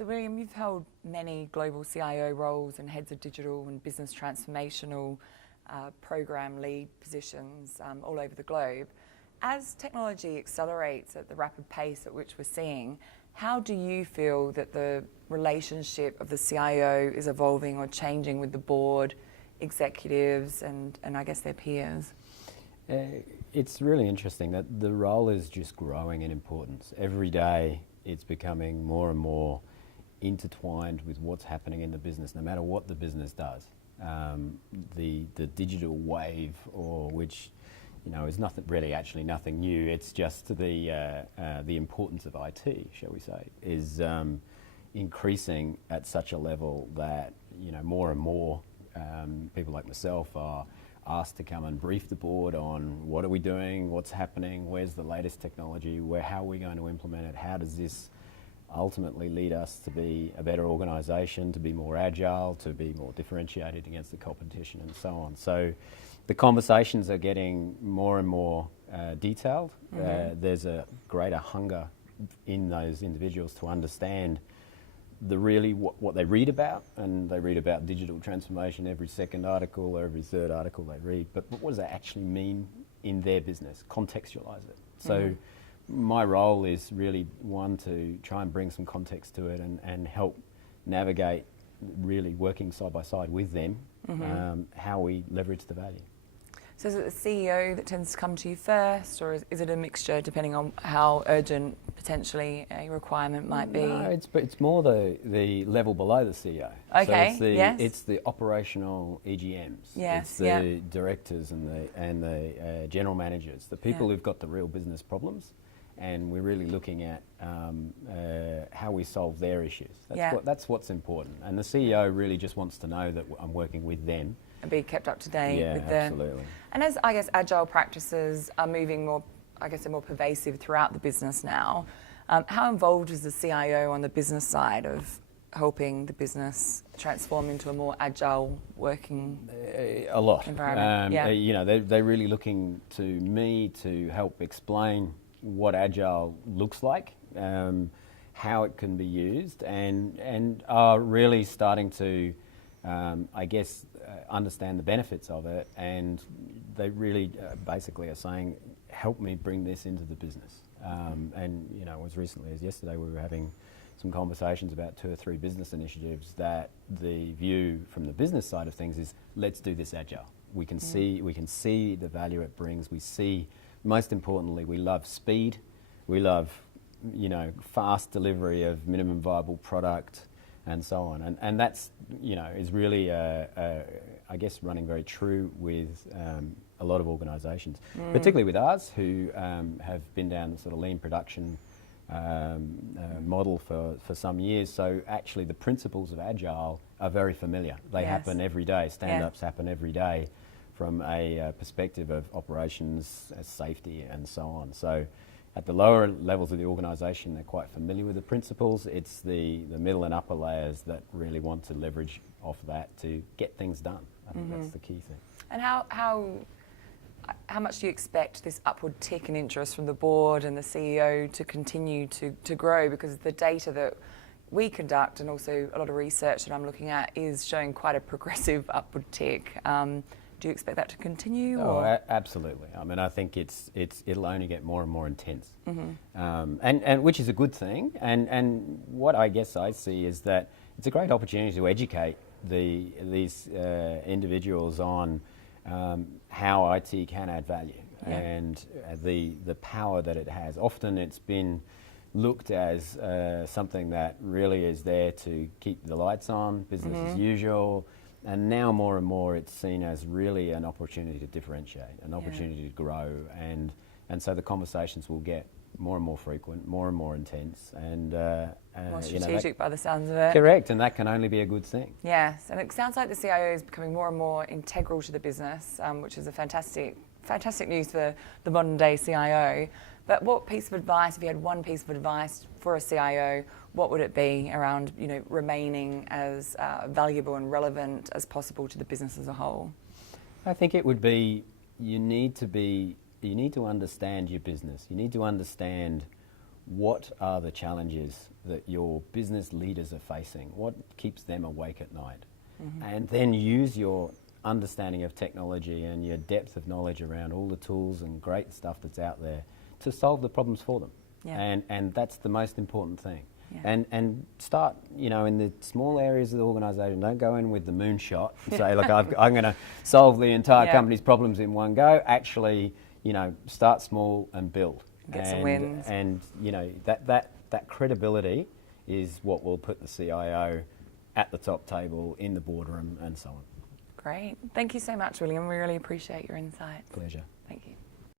So William, you've held many global CIO roles and heads of digital and business transformational program lead positions all over the globe. As technology accelerates at the rapid pace at which we're seeing, how do you feel that the relationship of the CIO is evolving or changing with the board, executives and I guess their peers? It's really interesting that the role is just growing in importance. Every day it's becoming more and more intertwined with what's happening in the business, no matter what the business does. The digital wave, or which is nothing new. It's just the importance of IT, shall we say, is increasing at such a level that more and more people like myself are asked to come and brief the board on what are we doing, what's happening, where's the latest technology, how are we going to implement it, how does this ultimately lead us to be a better organisation, to be more agile, to be more differentiated against the competition and so on. So the conversations are getting more and more detailed. There's a greater hunger in those individuals to understand what they read about, and they read about digital transformation every second article or every third article they read, but what does that actually mean in their business? Contextualise it. So my role is really one to try and bring some context to it and help navigate, really working side by side with them, how we leverage the value. So is it the CEO that tends to come to you first, or is it a mixture depending on how urgent potentially a requirement might be? No, it's more the level below the CEO. Okay, so it's the operational EGMs. Yes, it's the directors and the general managers, the people who've got the real business problems, and we're really looking at how we solve their issues. That's what's important. And the CEO really just wants to know that I'm working with them. And be kept up to date with absolutely. And as I guess agile practices are moving more, I guess they're more pervasive throughout the business now, how involved is the CIO on the business side of helping the business transform into a more agile working a lot environment? They're really looking to me to help explain what agile looks like, how it can be used, and are really starting to understand the benefits of it, and they really basically are saying, help me bring this into the business. And as recently as yesterday we were having some conversations about 2 or 3 business initiatives that the view from the business side of things is, let's do this agile. We can see the value it brings. We see, most importantly, we love speed. We love fast delivery of minimum viable product, and so on. And that's, is really, I guess, running very true with a lot of organisations, particularly with ours, who have been down the sort of lean production model for some years. So actually the principles of agile are very familiar. They happen every day. Stand-ups happen every day from a perspective of operations, safety, and so on. So at the lower levels of the organisation, they're quite familiar with the principles. It's the middle and upper layers that really want to leverage off that to get things done. I think that's the key thing. And how much do you expect this upward tick in interest from the board and the CEO to continue to grow? Because the data that we conduct, and also a lot of research that I'm looking at, is showing quite a progressive upward tick. Do you expect that to continue? Absolutely. I mean, I think it'll only get more and more intense, and which is a good thing. And what I guess I see is that it's a great opportunity to educate these individuals on how IT can add value and the power that it has. Often it's been looked as something that really is there to keep the lights on, business as usual. And now more and more it's seen as really an opportunity to differentiate, an opportunity to grow, and so the conversations will get more and more frequent, more and more intense, and more strategic by the sounds of it. Correct, and that can only be a good thing. Yes, and it sounds like the CIO is becoming more and more integral to the business, which is a fantastic news for the modern day CIO. But what piece of advice, if you had one piece of advice for a CIO, what would it be around remaining as valuable and relevant as possible to the business as a whole? I think it would be you need to understand your business. You need to understand what are the challenges that your business leaders are facing? What keeps them awake at night? And then use your understanding of technology and your depth of knowledge around all the tools and great stuff that's out there to solve the problems for them. Yeah. And that's the most important thing. Yeah. And start, in the small areas of the organisation. Don't go in with the moonshot and say, look, I'm going to solve the entire Yeah. company's problems in one go. Actually, start small and build. Get some wins. And that credibility is what will put the CIO at the top table, in the boardroom, and so on. Great. Thank you so much, William. We really appreciate your insights. Pleasure.